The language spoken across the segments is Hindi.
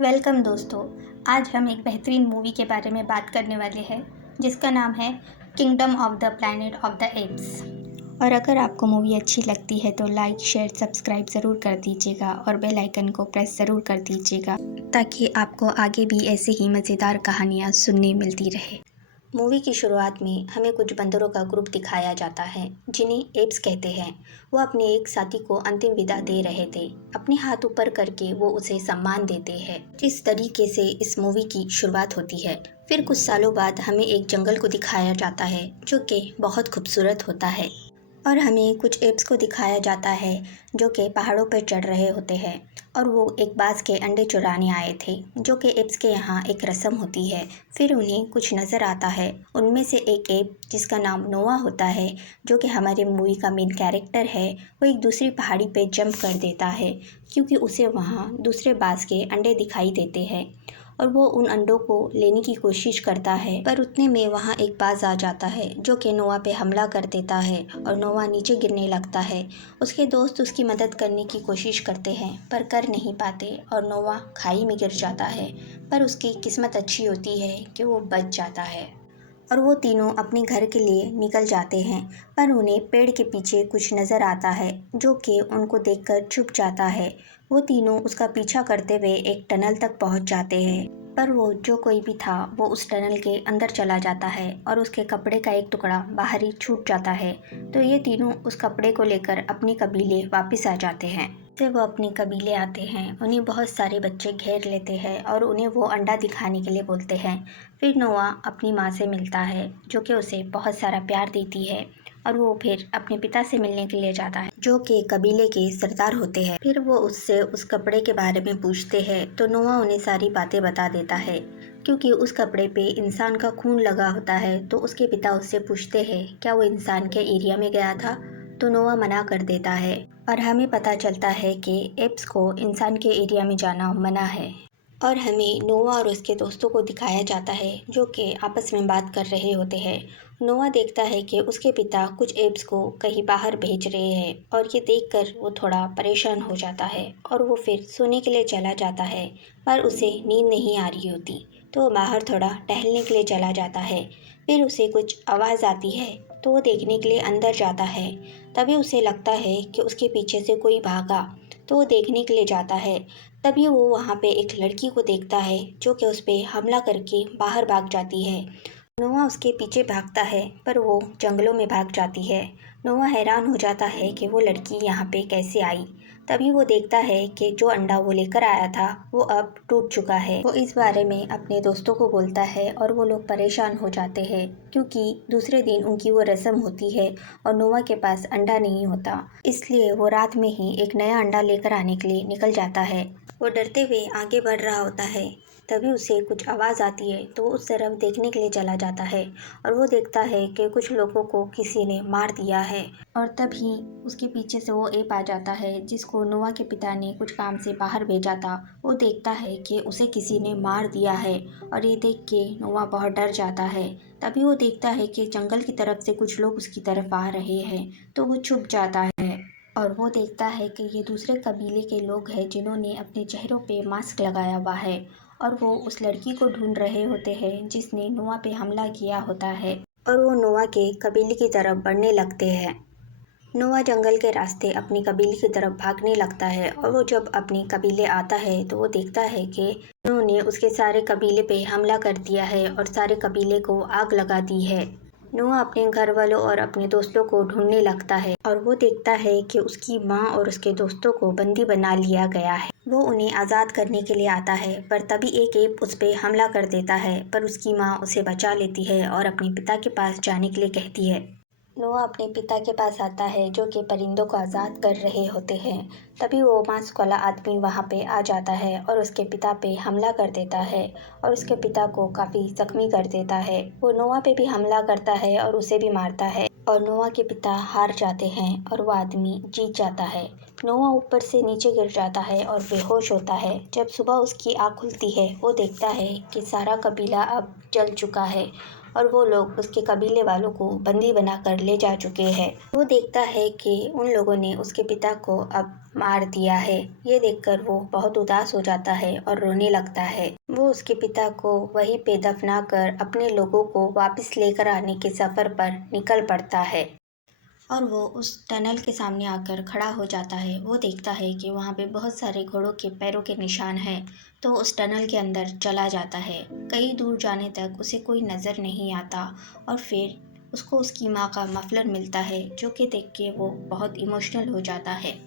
वेलकम दोस्तों। आज हम एक बेहतरीन मूवी के बारे में बात करने वाले हैं जिसका नाम है kingdom of the planet of the apps. और अगर आपको मूवी अच्छी लगती है तो लाइक शेयर सब्सक्राइब ज़रूर कर दीजिएगा और बेल आइकन को प्रेस ज़रूर कर दीजिएगा ताकि आपको आगे भी ऐसे ही मज़ेदार कहानियाँ सुनने मिलती रहे। मूवी की शुरुआत में हमें कुछ बंदरों का ग्रुप दिखाया जाता है जिन्हें एप्स कहते हैं। वो अपने एक साथी को अंतिम विदा दे रहे थे। अपने हाथ ऊपर करके वो उसे सम्मान देते हैं। इस तरीके से इस मूवी की शुरुआत होती है। फिर कुछ सालों बाद हमें एक जंगल को दिखाया जाता है जो कि बहुत खूबसूरत होता है और हमें कुछ एप्स को दिखाया जाता है जो कि पहाड़ों पर चढ़ रहे होते हैं और वो एक बाज़ के अंडे चुराने आए थे जो कि एप्स के यहाँ एक रस्म होती है। फिर उन्हें कुछ नज़र आता है। उनमें से एक एप जिसका नाम नोआ होता है जो कि हमारे मूवी का मेन कैरेक्टर है, वो एक दूसरी पहाड़ी पे जंप कर देता है क्योंकि उसे वहाँ दूसरे बाज़ के अंडे दिखाई देते हैं और वो उन अंडों को लेने की कोशिश करता है। पर उतने में वहाँ एक बाज आ जाता है जो कि नोआ पे हमला कर देता है और नोआ नीचे गिरने लगता है। उसके दोस्त उसकी मदद करने की कोशिश करते हैं पर कर नहीं पाते और नोआ खाई में गिर जाता है। पर उसकी किस्मत अच्छी होती है कि वो बच जाता है और वो तीनों अपने घर के लिए निकल जाते हैं। पर उन्हें पेड़ के पीछे कुछ नज़र आता है जो कि उनको देखकर छुप जाता है। वो तीनों उसका पीछा करते हुए एक टनल तक पहुंच जाते हैं पर वो जो कोई भी था वो उस टनल के अंदर चला जाता है और उसके कपड़े का एक टुकड़ा बाहर ही छूट जाता है। तो ये तीनों उस कपड़े को लेकर अपने कबीले वापस आ जाते हैं। फिर वो अपने कबीले आते हैं। उन्हें बहुत सारे बच्चे घेर लेते हैं और उन्हें वो अंडा दिखाने के लिए बोलते हैं। फिर नोआ अपनी माँ से मिलता है जो कि उसे बहुत सारा प्यार देती है और वो फिर अपने पिता से मिलने के लिए जाता है जो कि कबीले के सरदार होते हैं। फिर वो उससे उस कपड़े के बारे में पूछते हैं तो नोआ उन्हें सारी बातें बता देता है। क्योंकि उस कपड़े पे इंसान का खून लगा होता है तो उसके पिता उससे पूछते हैं क्या वो इंसान के एरिया में गया था, तो नोआ मना कर देता है और हमें पता चलता है कि एप्स को इंसान के एरिया में जाना मना है। और हमें नोआ और उसके दोस्तों को दिखाया जाता है जो कि आपस में बात कर रहे होते हैं। नोआ देखता है कि उसके पिता कुछ एप्स को कहीं बाहर भेज रहे हैं और ये देखकर वो थोड़ा परेशान हो जाता है और वो फिर सोने के लिए चला जाता है। पर उसे नींद नहीं आ रही होती तो वो बाहर थोड़ा टहलने के लिए चला जाता है। फिर उसे कुछ आवाज़ आती है तो वो देखने के लिए अंदर जाता है। तभी उसे लगता है कि उसके पीछे से कोई भागा तो वो देखने के लिए जाता है। तभी वो वहाँ पे एक लड़की को देखता है जो कि उस पर हमला करके बाहर भाग जाती है। नोआ उसके पीछे भागता है पर वो जंगलों में भाग जाती है। नोआ हैरान हो जाता है कि वो लड़की यहाँ पे कैसे आई। तभी वो देखता है कि जो अंडा वो लेकर आया था वो अब टूट चुका है। वो इस बारे में अपने दोस्तों को बोलता है और वो लोग परेशान हो जाते हैं क्योंकि दूसरे दिन उनकी वो रस्म होती है और नोआ के पास अंडा नहीं होता, इसलिए वो रात में ही एक नया अंडा लेकर आने के लिए निकल जाता है। वो डरते हुए आगे बढ़ रहा होता है। तभी उसे कुछ आवाज़ आती है तो उस तरफ देखने के लिए चला जाता है और वो देखता है कि कुछ लोगों को किसी ने मार दिया है। और तभी उसके पीछे से वो एप आ जाता है जिसको नोआ के पिता ने कुछ काम से बाहर भेजा था। वो देखता है कि उसे किसी ने मार दिया है और ये देख के नोआ बहुत डर जाता है। तभी वो देखता है कि जंगल की तरफ से कुछ लोग उसकी तरफ आ रहे हैं तो वो छुप जाता है और वो देखता है कि ये दूसरे कबीले के लोग हैं जिन्होंने अपने चेहरों पे मास्क लगाया हुआ है और वो उस लड़की को ढूंढ रहे होते हैं जिसने नोआ पे हमला किया होता है और वो नोआ के कबीले की तरफ बढ़ने लगते हैं। नोआ जंगल के रास्ते अपनी कबीले की तरफ भागने लगता है और वो जब अपनी कबीले आता है तो वो देखता है कि उन्होंने उसके सारे कबीले पे हमला कर दिया है और सारे कबीले को आग लगा दी है। नोआ अपने घर वालों और अपने दोस्तों को ढूंढने लगता है और वो देखता है कि उसकी माँ और उसके दोस्तों को बंदी बना लिया गया है। वो उन्हें आज़ाद करने के लिए आता है पर तभी एक एप उस पर हमला कर देता है पर उसकी माँ उसे बचा लेती है और अपने पिता के पास जाने के लिए कहती है। नोआ अपने पिता के पास आता है जो कि परिंदों को आज़ाद कर रहे होते हैं। तभी वो मास्क वाला आदमी वहाँ पे आ जाता है और उसके पिता पे हमला कर देता है और उसके पिता को काफ़ी जख्मी कर देता है। वो नोआ पे भी हमला करता है और उसे भी मारता है और नोआ के पिता हार जाते हैं और वो आदमी जीत जाता है। नोआ ऊपर से नीचे गिर जाता है और बेहोश होता है। जब सुबह उसकी आँख खुलती है वो देखता है कि सारा कबीला अब जल चुका है और वो लोग उसके कबीले वालों को बंदी बनाकर ले जा चुके हैं। वो देखता है कि उन लोगों ने उसके पिता को अब मार दिया है। ये देखकर वो बहुत उदास हो जाता है और रोने लगता है। वो उसके पिता को वहीं पे दफना कर अपने लोगों को वापस लेकर आने के सफ़र पर निकल पड़ता है और वो उस टनल के सामने आकर खड़ा हो जाता है। वो देखता है कि वहाँ पे बहुत सारे घोड़ों के पैरों के निशान हैं, तो उस टनल के अंदर चला जाता है। कई दूर जाने तक उसे कोई नज़र नहीं आता और फिर उसको उसकी माँ का मफलर मिलता है, जो कि देख के वो बहुत इमोशनल हो जाता है।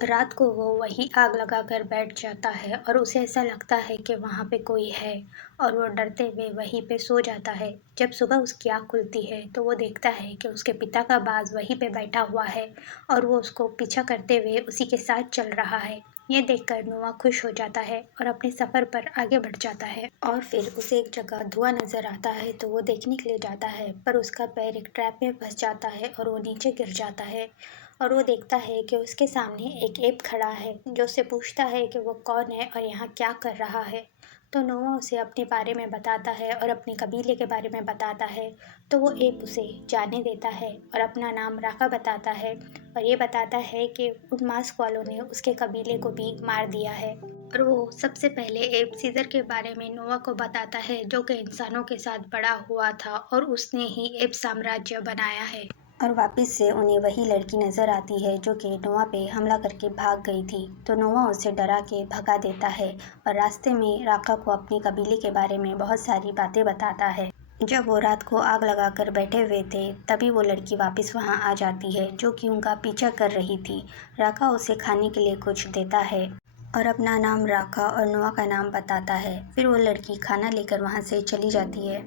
रात को वो वहीं आग लगाकर बैठ जाता है और उसे ऐसा लगता है कि वहाँ पे कोई है और वो डरते हुए वहीं पे सो जाता है। जब सुबह उसकी आँख खुलती है तो वो देखता है कि उसके पिता का बाज वहीं पे बैठा हुआ है और वो उसको पीछा करते हुए उसी के साथ चल रहा है। ये देखकर नोआ खुश हो जाता है और अपने सफ़र पर आगे बढ़ जाता है और फिर उसे एक जगह धुआं नज़र आता है तो वो देखने के लिए जाता है, पर उसका पैर एक ट्रैप में फंस जाता है और वो नीचे गिर जाता है। और वो देखता है कि उसके सामने एक एप खड़ा है जो उससे पूछता है कि वो कौन है और यहाँ क्या कर रहा है। तो नोआ उसे अपने बारे में बताता है और अपने कबीले के बारे में बताता है। तो वो एप उसे जाने देता है और अपना नाम राका बताता है और ये बताता है कि उन मास्क वालों ने उसके कबीले को भी मार दिया है। और वो सबसे पहले एप सीज़र के बारे में नोआ को बताता है, जो कि इंसानों के साथ बड़ा हुआ था और उसने ही एप साम्राज्य बनाया है। और वापस से उन्हें वही लड़की नज़र आती है जो कि नोआ पे हमला करके भाग गई थी। तो नोआ उसे डरा के भगा देता है और रास्ते में राका को अपने कबीले के बारे में बहुत सारी बातें बताता है। जब वो रात को आग लगाकर बैठे हुए थे तभी वो लड़की वापस वहाँ आ जाती है जो कि उनका पीछा कर रही थी। राका उसे खाने के लिए कुछ देता है और अपना नाम राका और नोआ का नाम बताता है। फिर वो लड़की खाना लेकर वहाँ से चली जाती है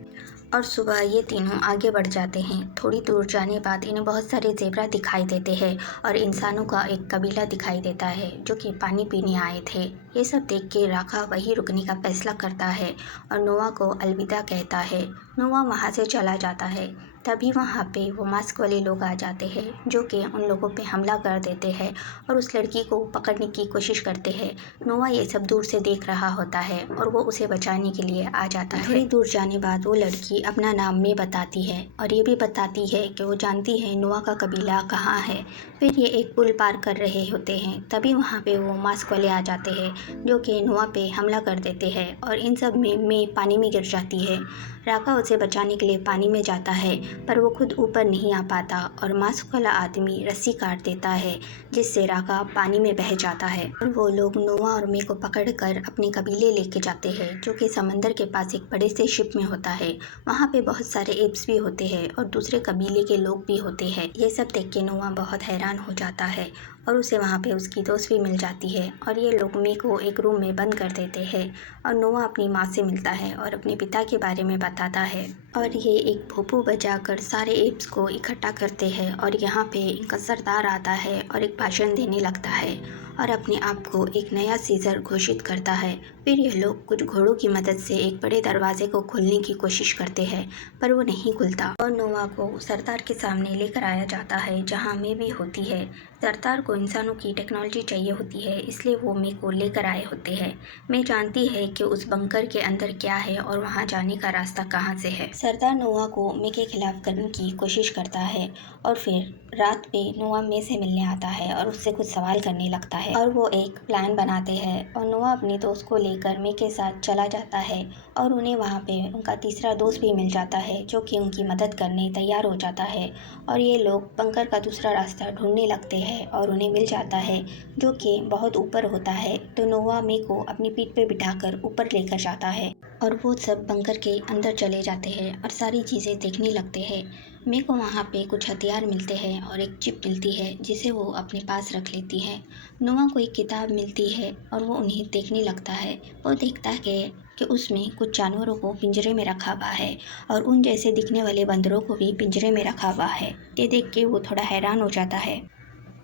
और सुबह ये तीनों आगे बढ़ जाते हैं। थोड़ी दूर जाने बाद इन्हें बहुत सारे ज़ेब्रा दिखाई देते हैं और इंसानों का एक कबीला दिखाई देता है जो कि पानी पीने आए थे। ये सब देख के राका वहीं रुकने का फैसला करता है और नोआ को अलविदा कहता है। नोआ वहाँ से चला जाता है। तभी वहाँ पे वो मास्क वाले लोग आ जाते हैं जो कि उन लोगों पे हमला कर देते हैं और उस लड़की को पकड़ने की कोशिश करते हैं। नोआ ये सब दूर से देख रहा होता है और वो उसे बचाने के लिए आ जाता है। थोड़ी दूर जाने बाद वो लड़की अपना नाम में बताती है और ये भी बताती है कि वो जानती है नोआ का कबीला कहाँ है। फिर ये एक पुल पार कर रहे होते हैं तभी वहाँ पे वो मास्क वाले आ जाते हैं जो कि नोआ पे हमला कर देते हैं और इन सब में पानी में गिर जाती है। राका उसे बचाने के लिए पानी में जाता है पर वो खुद ऊपर नहीं आ पाता और मास्क वाला आदमी रस्सी काट देता है जिससे राका पानी में बह जाता है। और वो लोग नोआ और मे को पकड़कर अपने कबीले लेके जाते हैं जो कि समंदर के पास एक बड़े से शिप में होता है। वहाँ पे बहुत सारे एप्स भी होते हैं और दूसरे कबीले के लोग भी होते हैं। ये सब देख के नोआ बहुत हैरान हो जाता है और उसे वहाँ पे उसकी दोस्त भी मिल जाती है और ये लोग मे को एक रूम में बंद कर देते हैं और नोआ अपनी माँ से मिलता है और अपने पिता के बारे में बताता है। और ये एक भोपू बजाकर सारे एप्स को इकट्ठा करते हैं और यहाँ पे इनका सरदार आता है और एक भाषण देने लगता है और अपने आप को एक नया सीज़र घोषित करता है। फिर ये लोग कुछ घोड़ों की मदद से एक बड़े दरवाजे को खोलने की कोशिश करते हैं पर वो नहीं खुलता और नोआ को सरदार के सामने लेकर आया जाता है जहाँ मे भी होती है। सरदार को इंसानों की टेक्नोलॉजी चाहिए होती है इसलिए वो मे को लेकर आए होते हैं। मे जानती है कि उस बंकर के अंदर क्या है और वहाँ जाने का रास्ता कहाँ से है। सरदार नोआ को मे के खिलाफ करने की कोशिश करता है और फिर रात पे नोआ मे से मिलने आता है और उससे कुछ सवाल करने लगता है और वो एक प्लान बनाते हैं और नोआ अपने दोस्त को लेकर मे के साथ चला जाता है और उन्हें वहाँ पे उनका तीसरा दोस्त भी मिल जाता है जो कि उनकी मदद करने तैयार हो जाता है और ये लोग बंकर का दूसरा रास्ता ढूंढने लगते हैं और उन्हें मिल जाता है जो कि बहुत ऊपर होता है। तो नोआ मे को अपनी पीठ पे बिठाकर ऊपर लेकर जाता है और वो सब बंकर के अंदर चले जाते हैं और सारी चीज़ें देखने लगते हैं। मे को वहाँ पे कुछ हथियार मिलते हैं और एक चिप मिलती है जिसे वो अपने पास रख लेती है। नोआ को एक किताब मिलती है और वो उन्हें देखने लगता है। वो देखता है कि उसमें कुछ जानवरों को पिंजरे में रखा हुआ है और उन जैसे दिखने वाले बंदरों को भी पिंजरे में रखा हुआ है। ये देख के वो थोड़ा हैरान हो जाता है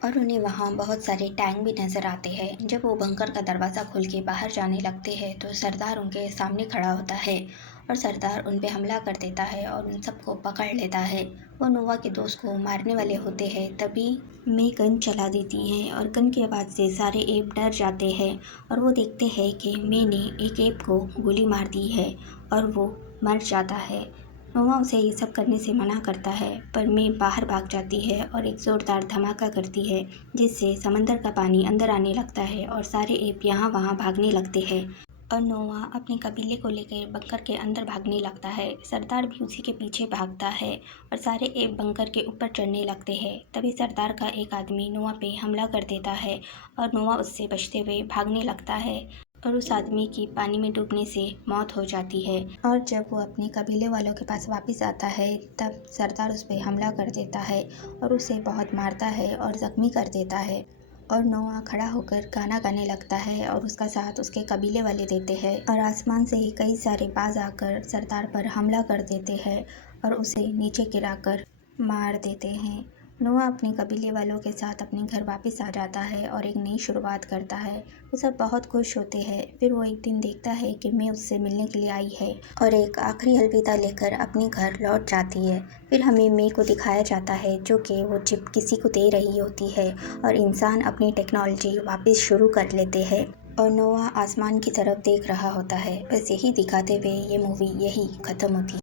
और उन्हें वहाँ बहुत सारे टैंक भी नज़र आते हैं। जब वो बंकर का दरवाज़ा खोल के बाहर जाने लगते हैं तो सरदार उनके सामने खड़ा होता है और सरदार उन पे हमला कर देता है और उन सबको पकड़ लेता है। वो नोआ के दोस्त को मारने वाले होते हैं तभी मे गन चला देती है और गन के आवाज़ से सारे एप डर जाते हैं और वो देखते हैं कि मे ने एक एप को गोली मार दी है और वो मर जाता है। नोआ उसे ये सब करने से मना करता है, पर मे बाहर भाग जाती है और एक ज़ोरदार धमाका करती है, जिससे समंदर का पानी अंदर आने लगता है और सारे एप यहाँ वहाँ भागने लगते हैं और नोआ अपने कबीले को लेकर बंकर के अंदर भागने लगता है। सरदार भी उसी के पीछे भागता है और सारे एप बंकर के ऊपर चढ़ने लगते हैं। तभी सरदार का एक आदमी नोआ पे हमला कर देता है और नोआ उससे बचते हुए भागने लगता है और उस आदमी की पानी में डूबने से मौत हो जाती है। और जब वो अपने कबीले वालों के पास वापस आता है तब सरदार उस पर हमला कर देता है और उसे बहुत मारता है और ज़ख्मी कर देता है और नोआ खड़ा होकर गाना गाने लगता है और उसका साथ उसके कबीले वाले देते हैं और आसमान से ही कई सारे बाज आकर सरदार पर हमला कर देते हैं और उसे नीचे गिराकर मार देते हैं। नोआ अपने कबीले वालों के साथ अपने घर वापस आ जाता है और एक नई शुरुआत करता है। वो सब बहुत खुश होते हैं। फिर वो एक दिन देखता है कि मैं उससे मिलने के लिए आई है और एक आखिरी अलविदा लेकर अपने घर लौट जाती है। फिर हमें मे को दिखाया जाता है जो कि वो चिप किसी को दे रही होती है और इंसान अपनी टेक्नोलॉजी वापस शुरू कर लेते हैं और नोआ आसमान की तरफ देख रहा होता है। बस यही दिखाते हुए ये मूवी यही ख़त्म होती है।